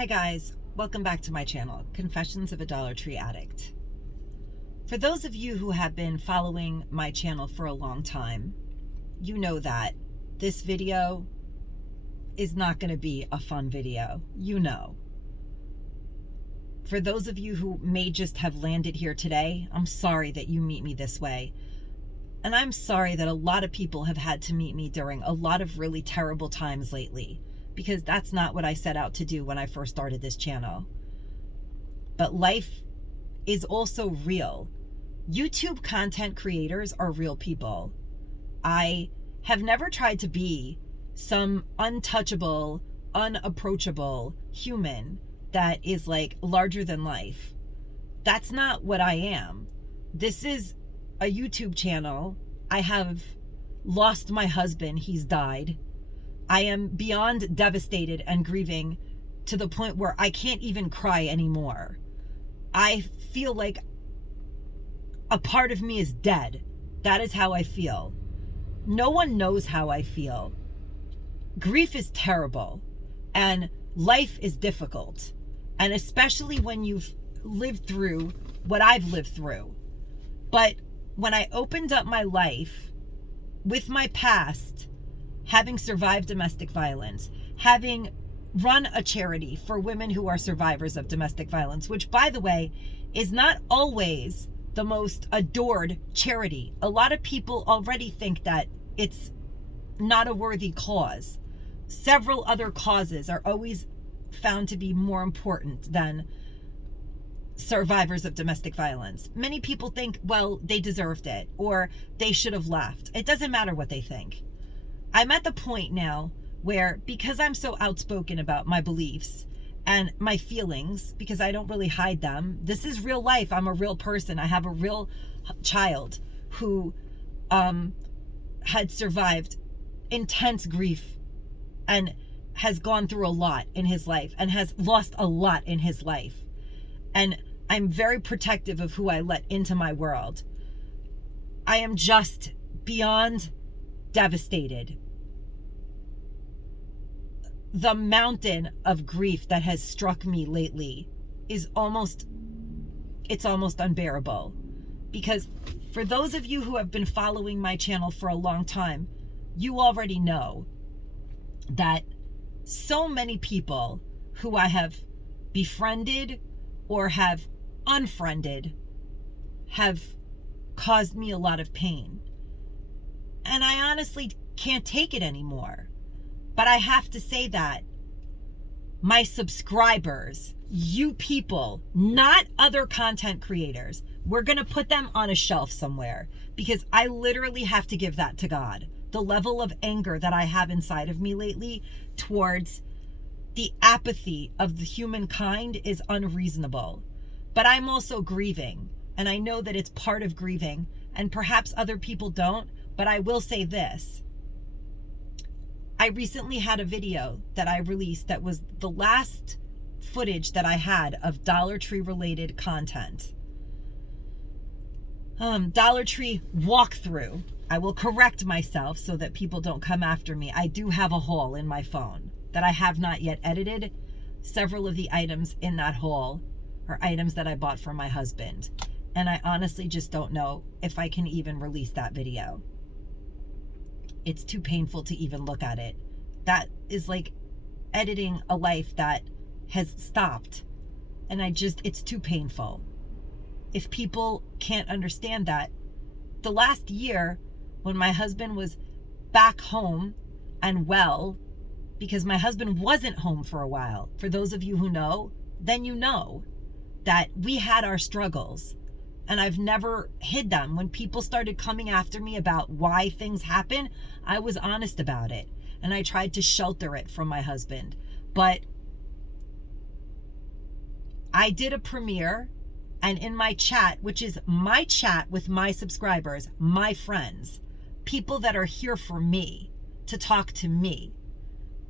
Hi guys, welcome back to my channel, Confessions of a Dollar Tree Addict. For those of you who have been following my channel for a long time, you know that this video is not going to be a fun video, you know. For those of you who may just have landed here today, I'm sorry that you meet me this way. And I'm sorry that a lot of people have had to meet me during a lot of really terrible times lately, because that's not what I set out to do when I first started this channel. But life is also real. YouTube content creators are real people. I have never tried to be some untouchable, unapproachable human that is like larger than life. That's not what I am. This is a YouTube channel. I have lost my husband. He's died. I am beyond devastated and grieving to the point where I can't even cry anymore. I feel like a part of me is dead. That is how I feel. No one knows how I feel. Grief is terrible and life is difficult. And especially when you've lived through what I've lived through. But when I opened up my life with my past, having survived domestic violence, having run a charity for women who are survivors of domestic violence, which, by the way, is not always the most adored charity. A lot of people already think that it's not a worthy cause. Several other causes are always found to be more important than survivors of domestic violence. Many people think, well, they deserved it, or they should have left. It doesn't matter what they think. I'm at the point now where, because I'm so outspoken about my beliefs and my feelings, because I don't really hide them, this is real life. I'm a real person. I have a real child who had survived intense grief and has gone through a lot in his life and has lost a lot in his life. And I'm very protective of who I let into my world. I am just beyond devastated. The mountain of grief that has struck me lately is almost unbearable. Because for those of you who have been following my channel for a long time, you already know that so many people who I have befriended or have unfriended have caused me a lot of pain. And I honestly can't take it anymore. But I have to say that my subscribers, you people, not other content creators, we're going to put them on a shelf somewhere, because I literally have to give that to God. The level of anger that I have inside of me lately towards the apathy of the humankind is unreasonable. But I'm also grieving, and I know that it's part of grieving, and perhaps other people don't, but I will say this. I recently had a video that I released that was the last footage that I had of Dollar Tree related content. Dollar Tree walkthrough. I will correct myself so that people don't come after me. I do have a haul in my phone that I have not yet edited. Several of the items in that haul are items that I bought for my husband. And I honestly just don't know if I can even release that video. It's too painful to even look at it. That is like editing a life that has stopped. And it's too painful. If people can't understand that, the last year when my husband was back home and well, because my husband wasn't home for a while, for those of you who know, then you know that we had our struggles. And I've never hid them. When people started coming after me about why things happen, I was honest about it. And I tried to shelter it from my husband. But I did a premiere, and in my chat, which is my chat with my subscribers, my friends, people that are here for me, to talk to me,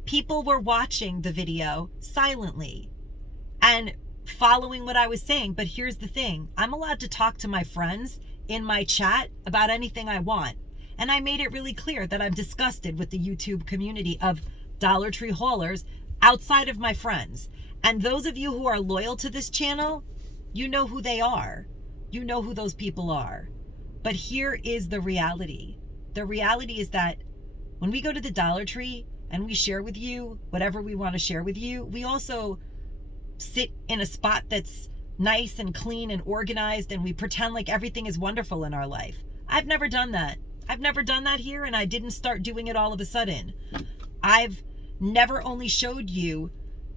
people were watching the video silently and following what I was saying. But here's the thing. I'm allowed to talk to my friends in my chat about anything I want. And I made it really clear that I'm disgusted with the YouTube community of Dollar Tree haulers outside of my friends. And those of you who are loyal to this channel, you know who they are. You know who those people are. But here is the reality. The reality is that when we go to the Dollar Tree and we share with you whatever we want to share with you, we also sit in a spot that's nice and clean and organized, and we pretend like everything is wonderful in our life. I've never done that. I've never done that here, and I didn't start doing it all of a sudden. I've never only showed you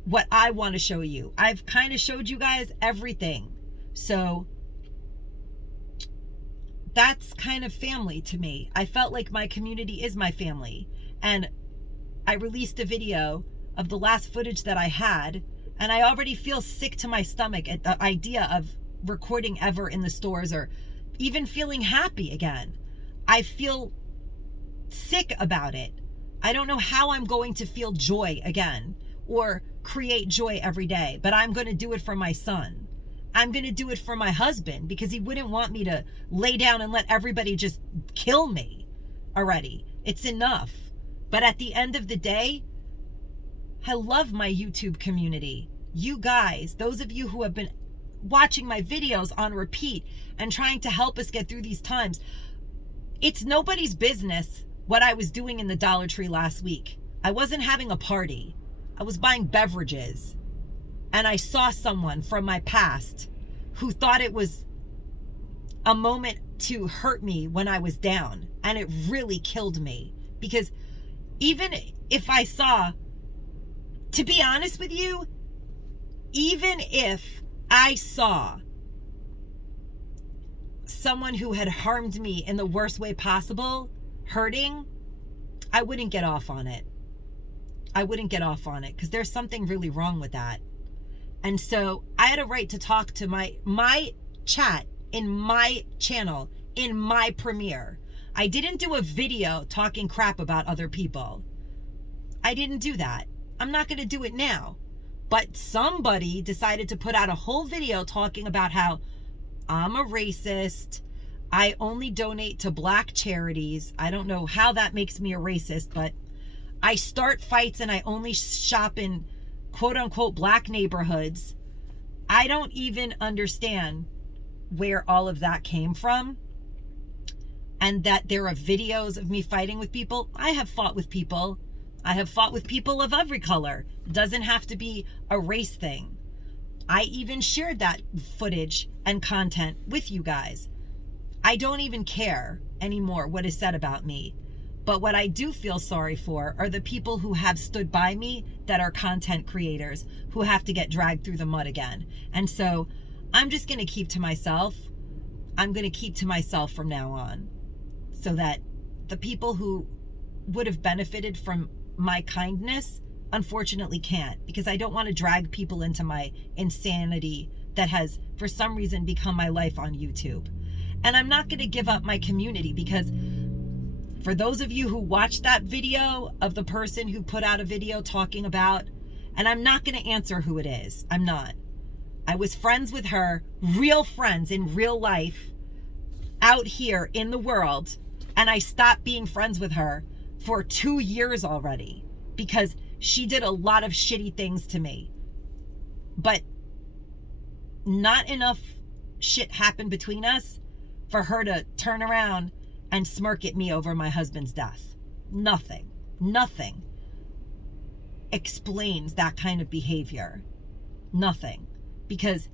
what I want to show you. I've kind of showed you guys everything. So that's kind of family to me. I felt like my community is my family. And I released a video of the last footage that I had, and I already feel sick to my stomach at the idea of recording ever in the stores or even feeling happy again. I feel sick about it. I don't know how I'm going to feel joy again or create joy every day, but I'm going to do it for my son. I'm going to do it for my husband because he wouldn't want me to lay down and let everybody just kill me already. It's enough. But at the end of the day, I love my YouTube community. You guys, those of you who have been watching my videos on repeat and trying to help us get through these times, it's nobody's business what I was doing in the Dollar Tree last week. I wasn't having a party. I was buying beverages. And I saw someone from my past who thought it was a moment to hurt me when I was down. And it really killed me. Because even if I saw, to be honest with you, even if I saw someone who had harmed me in the worst way possible, hurting, I wouldn't get off on it. I wouldn't get off on it because there's something really wrong with that. And so I had a right to talk to my chat in my channel, in my premiere. I didn't do a video talking crap about other people. I didn't do that. I'm not going to do it now. But somebody decided to put out a whole video talking about how I'm a racist. I only donate to black charities. I don't know how that makes me a racist, but I start fights and I only shop in quote unquote black neighborhoods. I don't even understand where all of that came from. And that there are videos of me fighting with people. I have fought with people. I have fought with people of every color. It doesn't have to be a race thing. I even shared that footage and content with you guys. I don't even care anymore what is said about me. But what I do feel sorry for are the people who have stood by me that are content creators who have to get dragged through the mud again. And so I'm just going to keep to myself. I'm going to keep to myself from now on so that the people who would have benefited from my kindness unfortunately can't, because I don't want to drag people into my insanity that has for some reason become my life on YouTube. And I'm not going to give up my community, because for those of you who watched that video of the person who put out a video talking about, and I'm not going to answer who it is. I'm not. I was friends with her, real friends in real life, out here in the world, and I stopped being friends with her for 2 years already because she did a lot of shitty things to me. But not enough shit happened between us for her to turn around and smirk at me over my husband's death. Nothing explains that kind of behavior. Nothing. Because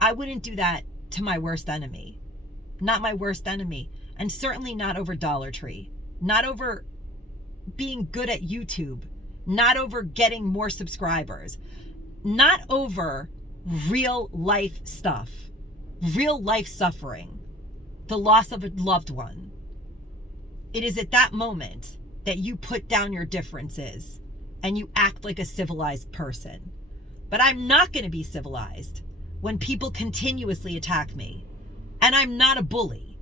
I wouldn't do that to my worst enemy. Not my worst enemy. And certainly not over Dollar Tree. Not over being good at YouTube. Not over getting more subscribers. Not over real life stuff. Real life suffering. The loss of a loved one. It is at that moment that you put down your differences and you act like a civilized person. But I'm not going to be civilized when people continuously attack me. And I'm not a bully.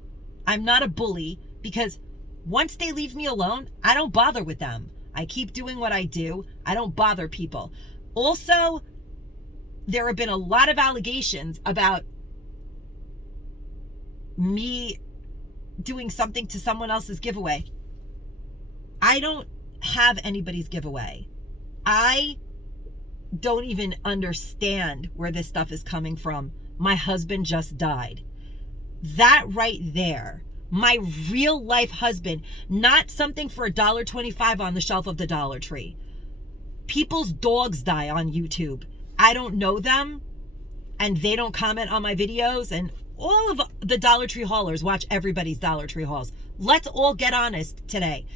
I'm not a bully because once they leave me alone, I don't bother with them. I keep doing what I do. I don't bother people. Also, there have been a lot of allegations about me doing something to someone else's giveaway. I don't have anybody's giveaway. I don't even understand where this stuff is coming from. My husband just died. That right there, my real life husband, not something for $1.25 on the shelf of the Dollar Tree. People's dogs die on YouTube. I don't know them, and they don't comment on my videos, and all of the Dollar Tree haulers watch everybody's Dollar Tree hauls. Let's all get honest today.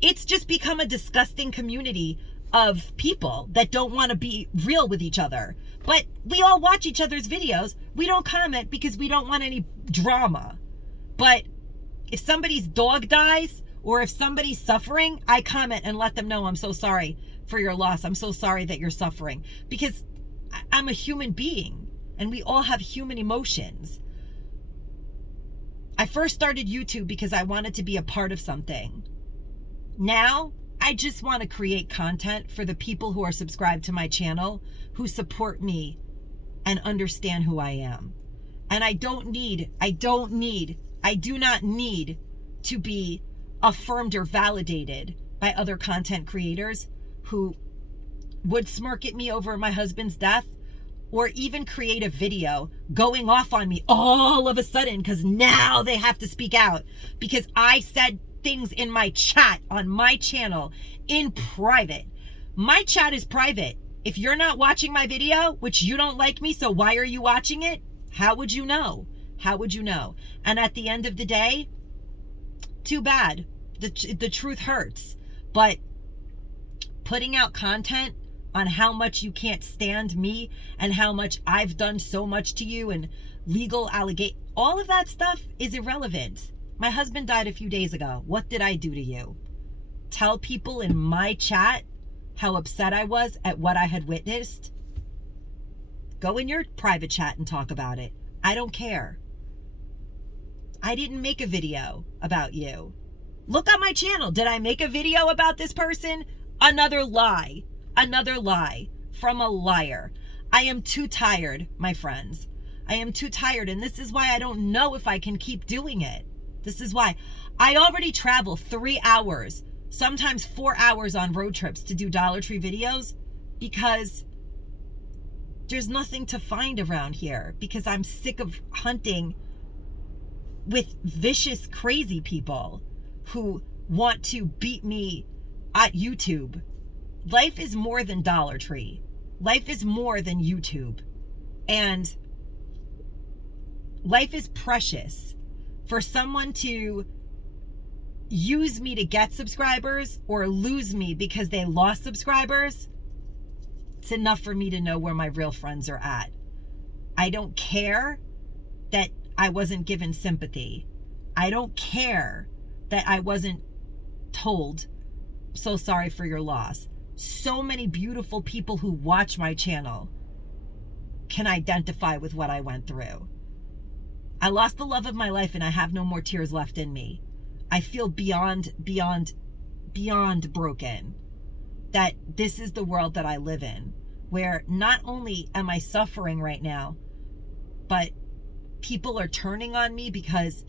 It's just become a disgusting community of people that don't want to be real with each other. But we all watch each other's videos. We don't comment because we don't want any drama. But if somebody's dog dies or if somebody's suffering, I comment and let them know, I'm so sorry for your loss. I'm so sorry that you're suffering, because I'm a human being and we all have human emotions. I first started YouTube because I wanted to be a part of something. Now, I just want to create content for the people who are subscribed to my channel, who support me and understand who I am. And I do not need to be affirmed or validated by other content creators who would smirk at me over my husband's death, or even create a video going off on me all of a sudden because now they have to speak out because I said things in my chat on my channel in private. My chat is private. If you're not watching my video, which you don't like me, so why are you watching it? How would you know? How would you know? And at the end of the day, too bad. The truth hurts. But putting out content on how much you can't stand me and how much I've done so much to you and legal allegation, all of that stuff is irrelevant. My husband died a few days ago. What did I do to you? Tell people in my chat how upset I was at what I had witnessed? Go in your private chat and talk about it. I don't care. I didn't make a video about you. Look on my channel. Did I make a video about this person? Another lie. Another lie from a liar. I am too tired, my friends. I am too tired, and this is why I don't know if I can keep doing it. This is why I already travel 3 hours, sometimes 4 hours on road trips to do Dollar Tree videos, because there's nothing to find around here, because I'm sick of hunting with vicious, crazy people who want to beat me at YouTube. Life is more than Dollar Tree. Life is more than YouTube. And life is precious. For someone to use me to get subscribers or lose me because they lost subscribers, it's enough for me to know where my real friends are at. I don't care that I wasn't given sympathy. I don't care that I wasn't told, so sorry for your loss. So many beautiful people who watch my channel can identify with what I went through. I lost the love of my life and I have no more tears left in me. I feel beyond broken that this is the world that I live in, where not only am I suffering right now, but people are turning on me because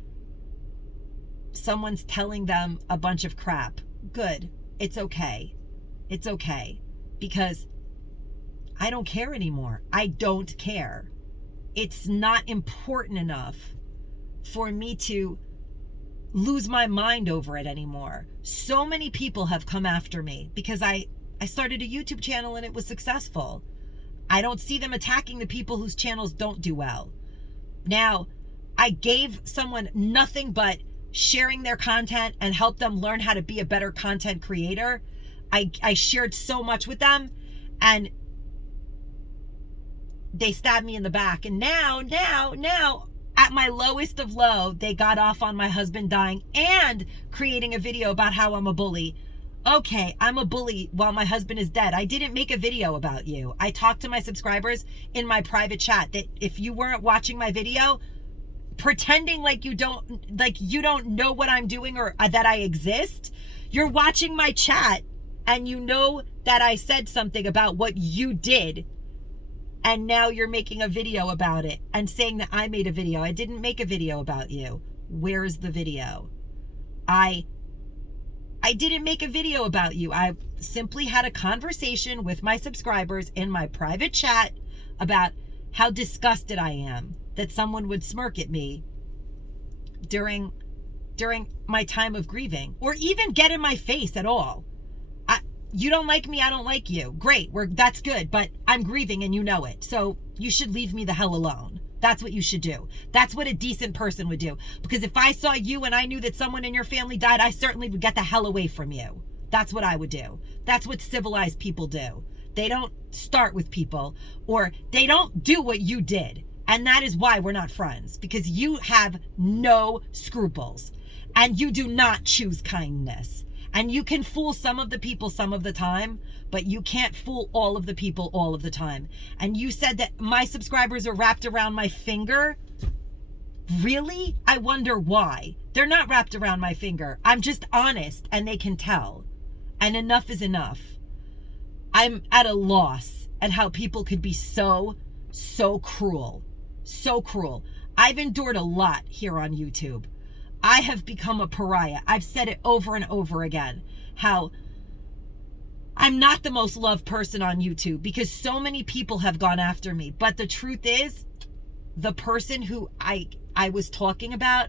someone's telling them a bunch of crap. Good. It's okay. It's okay, because I don't care anymore. I don't care. It's not important enough for me to lose my mind over it anymore. So many people have come after me because I started a YouTube channel and it was successful. I don't see them attacking the people whose channels don't do well. Now, I gave someone nothing but sharing their content and help them learn how to be a better content creator. I shared so much with them, and they stabbed me in the back. And now, at my lowest of low, they got off on my husband dying and creating a video about how I'm a bully. Okay, I'm a bully while my husband is dead. I didn't make a video about you. I talked to my subscribers in my private chat that if you weren't watching my video, pretending like you don't know what I'm doing or that I exist, you're watching my chat and you know that I said something about what you did, and now you're making a video about it and saying that I made a video. I didn't make a video about you. Where's the video? I I didn't make a video about you. I simply had a conversation with my subscribers in my private chat about how disgusted I am that someone would smirk at me during my time of grieving, or even get in my face at all. You don't like me, I don't like you. Great, that's good, but I'm grieving and you know it. So you should leave me the hell alone. That's what you should do. That's what a decent person would do. Because if I saw you and I knew that someone in your family died, I certainly would get the hell away from you. That's what I would do. That's what civilized people do. They don't start with people, or they don't do what you did. And that is why we're not friends, because you have no scruples and you do not choose kindness. And you can fool some of the people some of the time, but you can't fool all of the people all of the time. And you said that my subscribers are wrapped around my finger. Really? I wonder why. They're not wrapped around my finger. I'm just honest and they can tell. And enough is enough. I'm at a loss at how people could be so cruel. So cruel. I've endured a lot here on YouTube. I have become a pariah. I've said it over and over again, how I'm not the most loved person on YouTube because so many people have gone after me. But the truth is, the person who I was talking about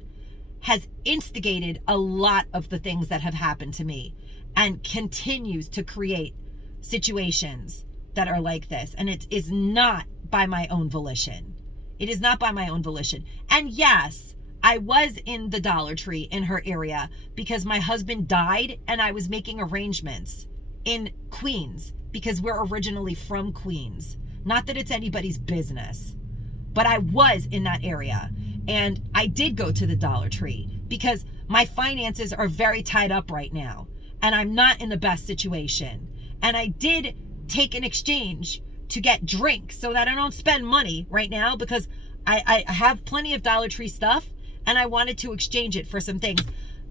has instigated a lot of the things that have happened to me and continues to create situations that are like this. And it is not by my own volition. It is not by my own volition. And yes, I was in the Dollar Tree in her area because my husband died and I was making arrangements in Queens because we're originally from Queens. Not that it's anybody's business, but I was in that area and I did go to the Dollar Tree because my finances are very tied up right now and I'm not in the best situation. And I did take an exchange to get drinks so that I don't spend money right now because I have plenty of Dollar Tree stuff. And I wanted to exchange it for some things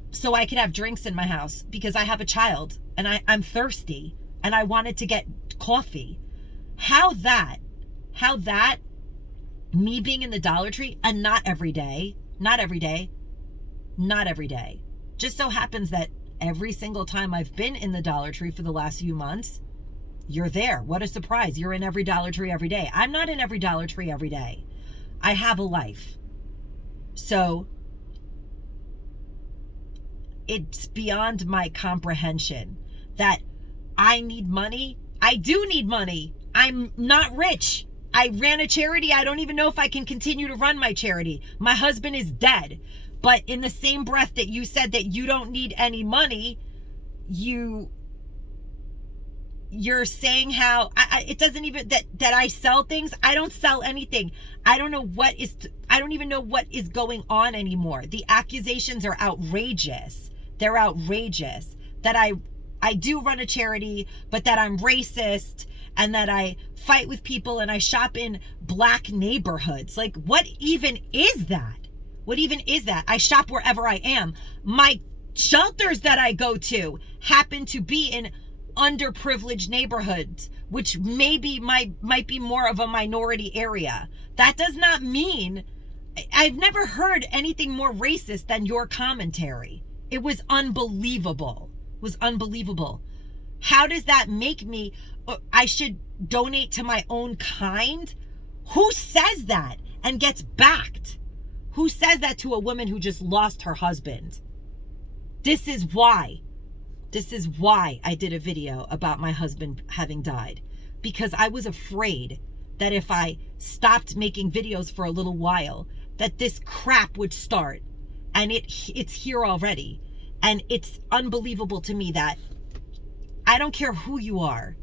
so I could have drinks in my house because I have a child and I'm thirsty and I wanted to get coffee. How that, me being in the Dollar Tree, and not every day, just so happens that every single time I've been in the Dollar Tree for the last few months, you're there. What a surprise. You're in every Dollar Tree every day. I'm not in every Dollar Tree every day. I have a life. So it's beyond my comprehension that I need money. I do need money. I'm not rich. I ran a charity. I don't even know if I can continue to run my charity. My husband is dead. But in the same breath that you said that you don't need any money, you're saying how it doesn't even that I sell things. I don't sell anything. I don't even know what is going on anymore. The accusations are outrageous. They're outrageous that I do run a charity, but that I'm racist and that I fight with people and I shop in black neighborhoods. Like, what even is that? What even is that? I shop wherever I am. My shelters that I go to happen to be in underprivileged neighborhoods, which maybe might be more of a minority area. That does not mean I've never heard anything more racist than your commentary. It was unbelievable. It was unbelievable. How does that make me I should donate to my own kind? Who says that and gets backed? Who says that to a woman who just lost her husband? This is why I did a video about my husband having died, because I was afraid that if I stopped making videos for a little while, that this crap would start. And it's here already. And it's unbelievable to me that I don't care who you are.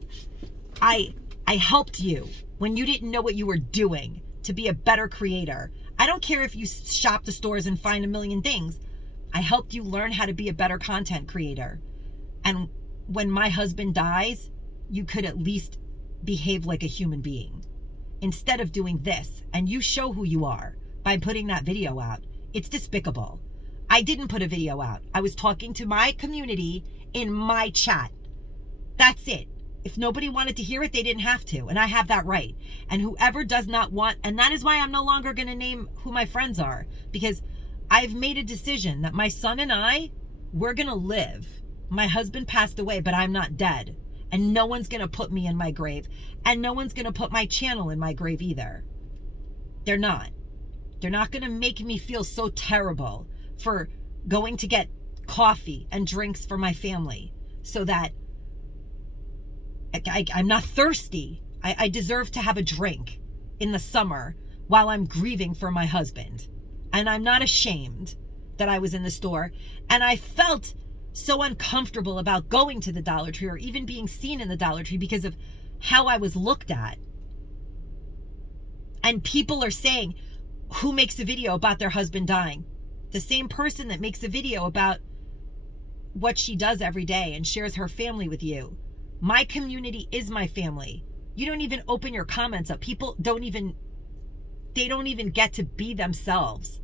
I helped you when you didn't know what you were doing to be a better creator. I don't care if you shop the stores and find a million things. I helped you learn how to be a better content creator. And when my husband dies, you could at least behave like a human being instead of doing this. And you show who you are by putting that video out. It's despicable. I didn't put a video out. I was talking to my community in my chat. That's it. If nobody wanted to hear it, they didn't have to. And I have that right. And whoever does not want, and that is why I'm no longer going to name who my friends are, because I've made a decision that my son and we're going to live My husband passed away, but I'm not dead. And no one's going to put me in my grave. And no one's going to put my channel in my grave either. They're not. They're not going to make me feel so terrible for going to get coffee and drinks for my family so that I'm not thirsty. I deserve to have a drink in the summer while I'm grieving for my husband. And I'm not ashamed that I was in the store. And I felt so uncomfortable about going to the Dollar Tree or even being seen in the Dollar Tree because of how I was looked at. And people are saying, who makes a video about their husband dying? The same person that makes a video about what she does every day and shares her family with you. My community is my family. You don't even open your comments up. People don't even get to be themselves.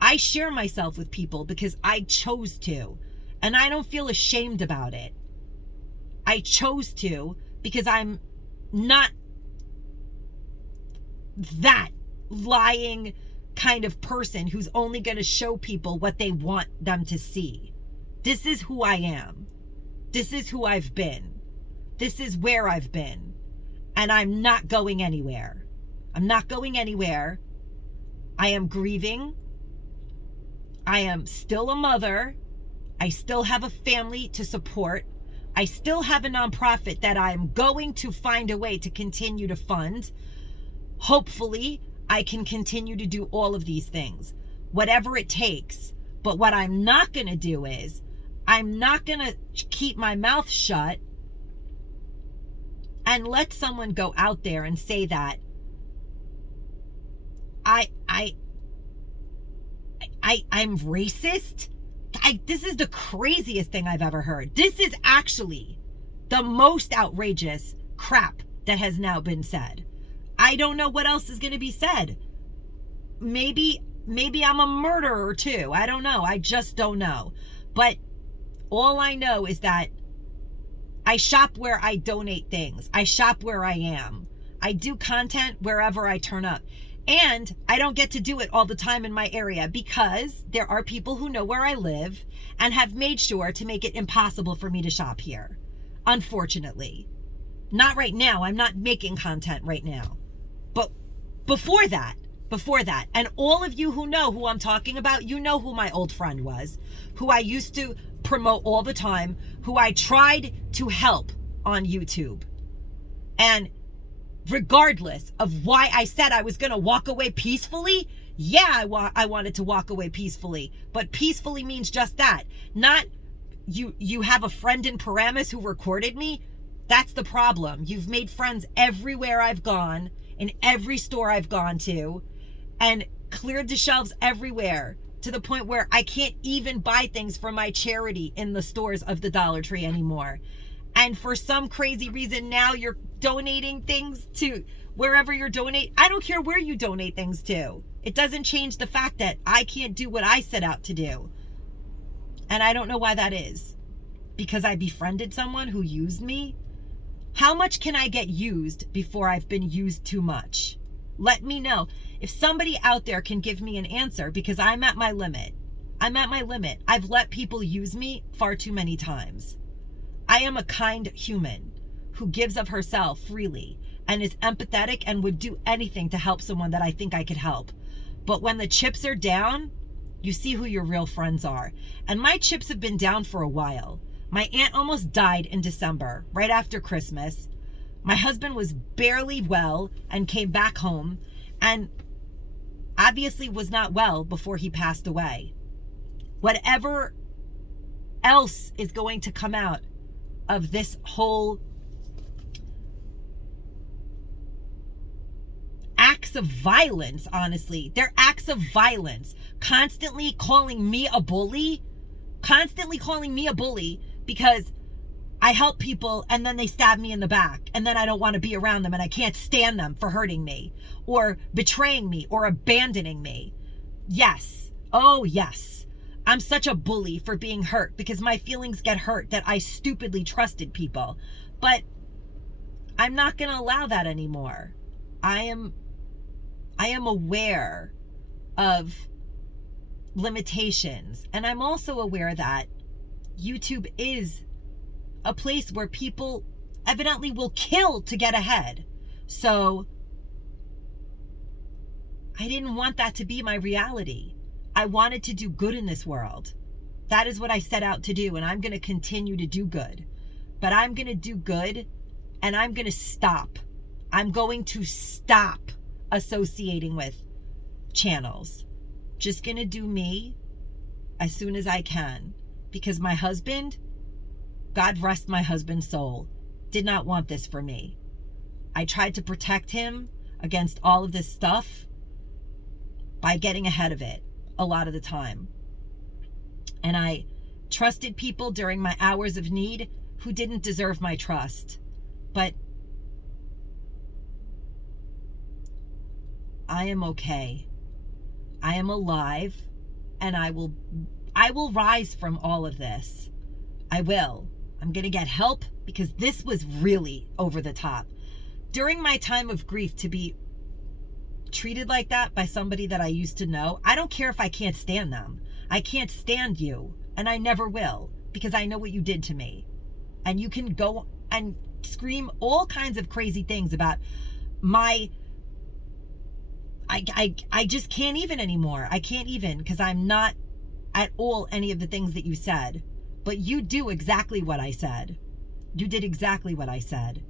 I share myself with people because I chose to, and I don't feel ashamed about it. I chose to because I'm not that lying kind of person who's only going to show people what they want them to see. This is who I am. This is who I've been. This is where I've been. And I'm not going anywhere. I'm not going anywhere. I am grieving. I am still a mother. I still have a family to support. I still have a nonprofit that I'm going to find a way to continue to fund. Hopefully, I can continue to do all of these things, whatever it takes. But what I'm not going to do is, I'm not going to keep my mouth shut and let someone go out there and say that I'm racist. This is the craziest thing I've ever heard. This is actually the most outrageous crap that has now been said. I don't know what else is going to be said. Maybe I'm a murderer too. I don't know. I just don't know. But all I know is that I shop where I donate things. I shop where I am. I do content wherever I turn up. And I don't get to do it all the time in my area because there are people who know where I live and have made sure to make it impossible for me to shop here. Unfortunately. Not right now. I'm not making content right now. But before that, and all of you who know who I'm talking about, you know who my old friend was, who I used to promote all the time, who I tried to help on YouTube. And regardless of why I said I was going to walk away peacefully, yeah, I wanted to walk away peacefully. But peacefully means just that. Not you have a friend in Paramus who recorded me. That's the problem. You've made friends everywhere I've gone, in every store I've gone to, and cleared the shelves everywhere to the point where I can't even buy things for my charity in the stores of the Dollar Tree anymore. And for some crazy reason, now you're donating things to wherever you're donating. I don't care where you donate things to. It doesn't change the fact that I can't do what I set out to do. And I don't know why that is. Because I befriended someone who used me? How much can I get used before I've been used too much? Let me know. If somebody out there can give me an answer, because I'm at my limit. I'm at my limit. I've let people use me far too many times. I am a kind human who gives of herself freely and is empathetic and would do anything to help someone that I think I could help. But when the chips are down, you see who your real friends are. And my chips have been down for a while. My aunt almost died in December, right after Christmas. My husband was barely well and came back home and obviously was not well before he passed away. Whatever else is going to come out of this whole acts of violence, honestly, they're acts of violence. Constantly calling me a bully because I help people and then they stab me in the back and then I don't want to be around them and I can't stand them for hurting me or betraying me or abandoning me. Yes. Oh, yes. I'm such a bully for being hurt because my feelings get hurt that I stupidly trusted people. But I'm not going to allow that anymore. I am aware of limitations, and I'm also aware that YouTube is a place where people evidently will kill to get ahead. So I didn't want that to be my reality. I wanted to do good in this world. That is what I set out to do, and I'm going to continue to do good. But I'm going to do good, and I'm going to stop. I'm going to stop associating with channels. Just going to do me as soon as I can. Because my husband, God rest my husband's soul, did not want this for me. I tried to protect him against all of this stuff by getting ahead of it a lot of the time. And I trusted people during my hours of need who didn't deserve my trust. But I am okay. I am alive, and I will rise from all of this. I will. I'm going to get help, because this was really over the top. During my time of grief, to be treated like that by somebody that I used to know, I don't care if I can't stand them. I can't stand you, and I never will, because I know what you did to me. And you can go and scream all kinds of crazy things about my... I just can't even anymore. I can't even, because I'm not at all any of the things that you said. But you do exactly what I said. You did exactly what I said.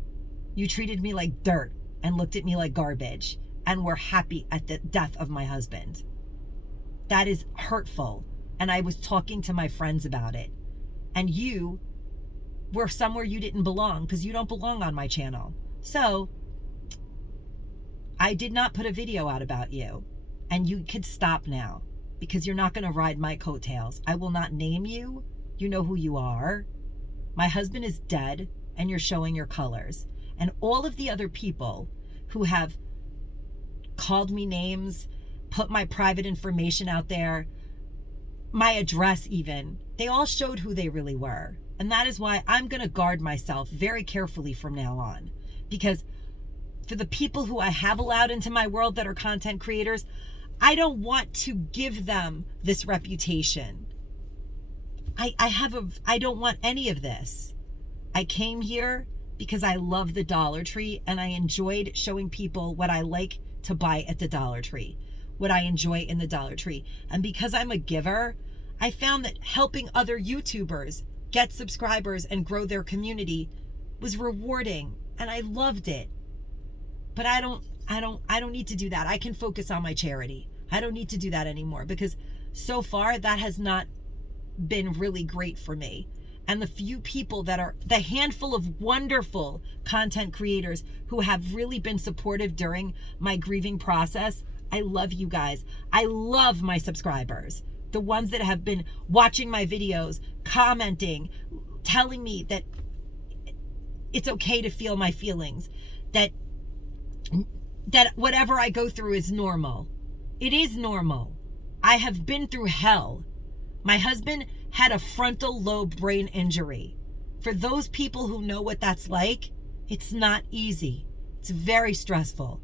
You treated me like dirt and looked at me like garbage and were happy at the death of my husband. That is hurtful. And I was talking to my friends about it. And you were somewhere you didn't belong, because you don't belong on my channel. So I did not put a video out about you. And you could stop now, because you're not going to ride my coattails. I will not name you. You know who you are. My husband is dead, and you're showing your colors. And all of the other people who have called me names, put my private information out there, my address even, they all showed who they really were. And that is why I'm going to guard myself very carefully from now on. Because for the people who I have allowed into my world that are content creators, I don't want to give them this reputation. I don't want any of this. I came here because I love the Dollar Tree, and I enjoyed showing people what I like to buy at the Dollar Tree, what I enjoy in the Dollar Tree. And because I'm a giver, I found that helping other YouTubers get subscribers and grow their community was rewarding, and I loved it. But I don't need to do that. I can focus on my charity. I don't need to do that anymore, because so far that has not been really great for me. And the few people that are, the handful of wonderful content creators who have really been supportive during my grieving process, I love you guys. I love my subscribers. The ones that have been watching my videos, commenting, telling me that it's okay to feel my feelings, that whatever I go through is normal. It is normal. I have been through hell. My husband had a frontal lobe brain injury. For those people who know what that's like, it's not easy. It's very stressful.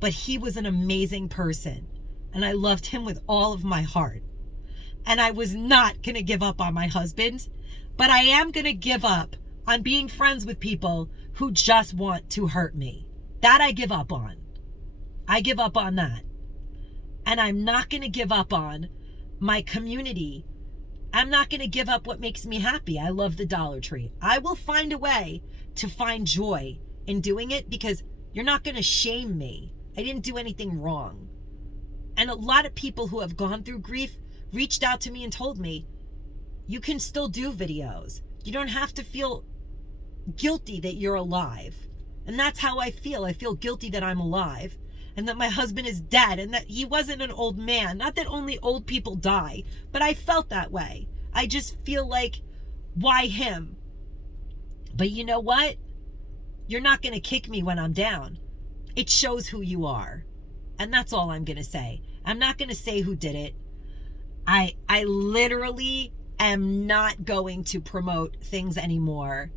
But he was an amazing person, and I loved him with all of my heart. And I was not going to give up on my husband, but I am going to give up on being friends with people who just want to hurt me. That I give up on. I give up on that. And I'm not going to give up on my community. I'm not going to give up what makes me happy. I love the Dollar Tree. I will find a way to find joy in doing it, because you're not going to shame me. I didn't do anything wrong. And a lot of people who have gone through grief reached out to me and told me, you can still do videos. You don't have to feel guilty that you're alive. And that's how I feel. I feel guilty that I'm alive, and that my husband is dead, and that he wasn't an old man. Not that only old people die, but I felt that way. I just feel like, why him? But you know what? You're not going to kick me when I'm down. It shows who you are. And that's all I'm going to say. I'm not going to say who did it. I literally am not going to promote things anymore.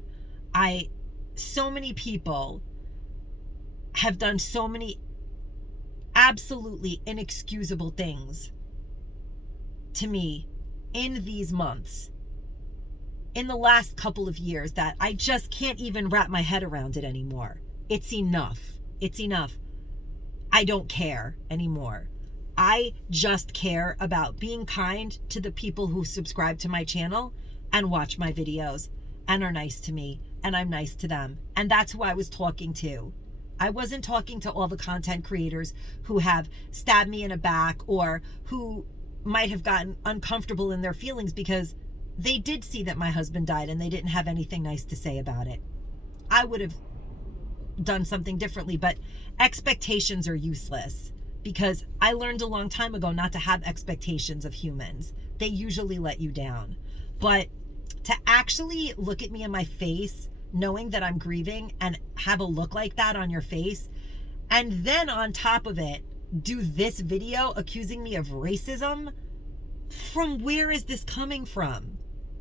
So many people have done so many absolutely inexcusable things to me in these months. in the last couple of years that I just can't even wrap my head around it anymore. It's enough. It's enough. I don't care anymore. I just care about being kind to the people who subscribe to my channel and watch my videos and are nice to me, and I'm nice to them. And that's who I was talking to. I wasn't talking to all the content creators who have stabbed me in the back or who might have gotten uncomfortable in their feelings because they did see that my husband died and they didn't have anything nice to say about it. I would have done something differently, but expectations are useless because I learned a long time ago not to have expectations of humans. They usually let you down. But to actually look at me in my face, knowing that I'm grieving, and have a look like that on your face, and then on top of it, do this video accusing me of racism, from where is this coming from?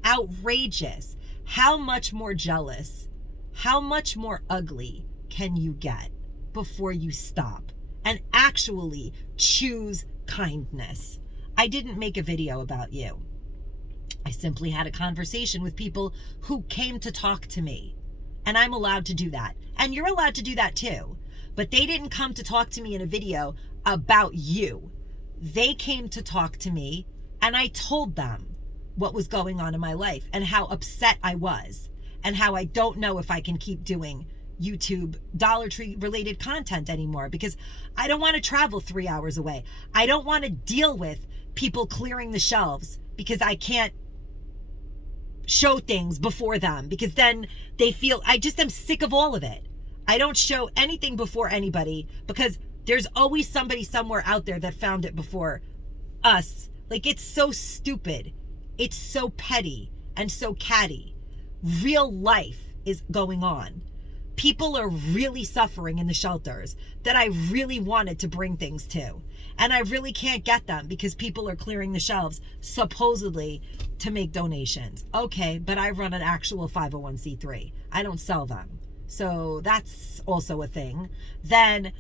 Outrageous. How much more jealous, how much more ugly can you get before you stop and actually choose kindness? I didn't make a video about you. I simply had a conversation with people who came to talk to me. And I'm allowed to do that. And you're allowed to do that too. But they didn't come to talk to me in a video about you. They came to talk to me, and I told them what was going on in my life and how upset I was and how I don't know if I can keep doing YouTube Dollar Tree related content anymore because I don't want to travel 3 hours away. I don't want to deal with people clearing the shelves because I can't show things before them because then they feel, I just am sick of all of it. I don't show anything before anybody because there's always somebody somewhere out there that found it before us. Like, it's so stupid. It's so petty and so catty. Real life is going on. People are really suffering in the shelters that I really wanted to bring things to. And I really can't get them because people are clearing the shelves supposedly to make donations. Okay, but I run an actual 501c3. I don't sell them. So that's also a thing. Then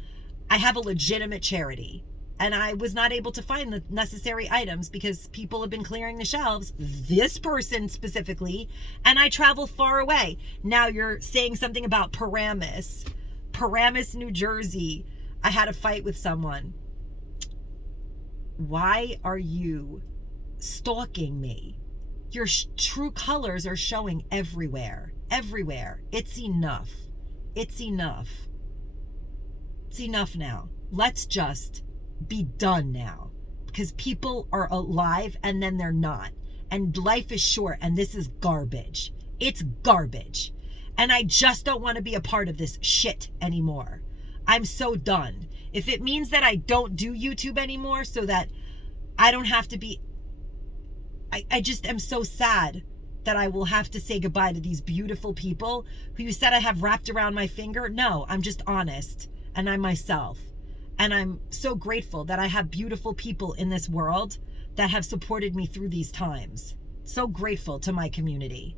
I have a legitimate charity. And I was not able to find the necessary items because people have been clearing the shelves, this person specifically, and I travel far away. Now you're saying something about Paramus, New Jersey. I had a fight with someone. Why are you stalking me? Your true colors are showing everywhere. Everywhere. It's enough. It's enough. It's enough now. Let's just be done now, because people are alive and then they're not, and life is short, and this is garbage. It's garbage, and I just don't want to be a part of this shit anymore. I'm so done. If it means that I don't do YouTube anymore so that I don't have to be, I just am so sad that I will have to say goodbye to these beautiful people who you said I have wrapped around my finger. No, I'm just honest, and I'm myself. And I'm so grateful that I have beautiful people in this world that have supported me through these times. So grateful to my community.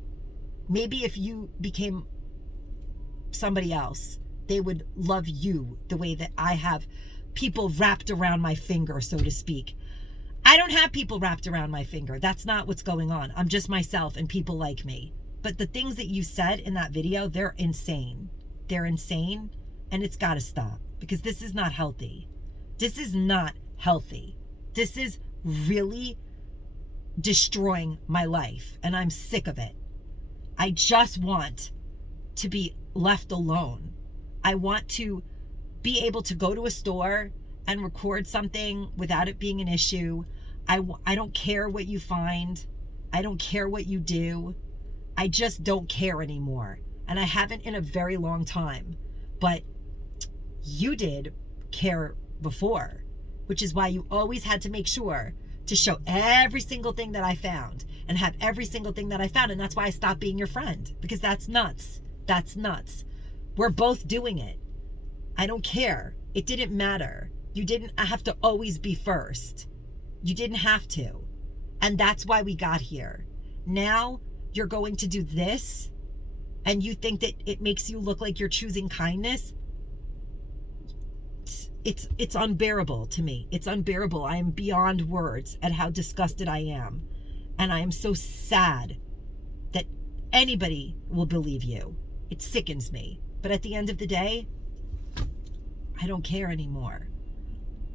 Maybe if you became somebody else, they would love you the way that I have people wrapped around my finger, so to speak. I don't have people wrapped around my finger. That's not what's going on. I'm just myself and people like me. But the things that you said in that video, they're insane. They're insane, and it's got to stop. Because this is not healthy. This is not healthy. This is really destroying my life, and I'm sick of it. I just want to be left alone. I want to be able to go to a store and record something without it being an issue. I don't care what you find. I don't care what you do. I just don't care anymore. And I haven't in a very long time. But you did care before, which is why you always had to make sure to show every single thing that I found and have every single thing that I found. And that's why I stopped being your friend, because that's nuts. That's nuts. We're both doing it. I don't care. It didn't matter. You didn't have to always be first. You didn't have to. And that's why we got here. Now you're going to do this, and you think that it makes you look like you're choosing kindness. It's unbearable to me. It's unbearable. I am beyond words at how disgusted I am. And I am so sad that Anybody will believe you. It sickens me. But at the end of the day, I don't care anymore.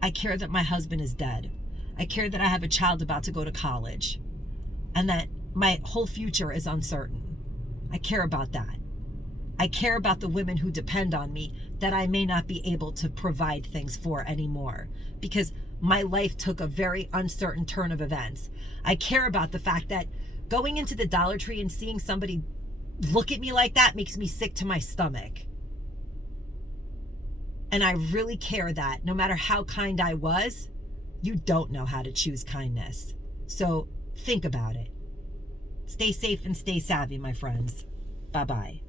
I care that my husband is dead. I care that I have a child about to go to college and that my whole future is uncertain. I care about that. I care about the women who depend on me that I may not be able to provide things for anymore because my life took a very uncertain turn of events. I care about the fact that going into the Dollar Tree and seeing somebody look at me like that makes me sick to my stomach. And I really care that no matter how kind I was, you don't know how to choose kindness. So think about it. Stay safe and stay savvy, my friends. Bye-bye.